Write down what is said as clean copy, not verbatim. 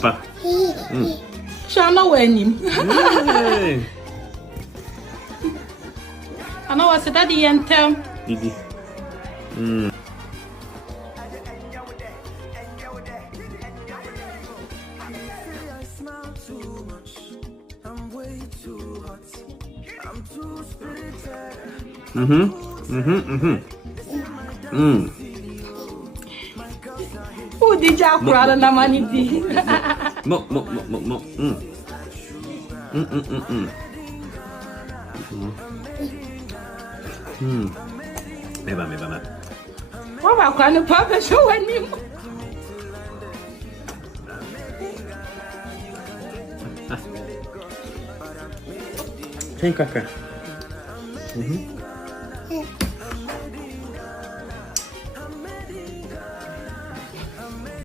Pa. Shana wenim. I know what's daddy and tell. Didi. Who did you crowd na maniti? Mo. Meba. What about crowd papa show wenim? Tem café.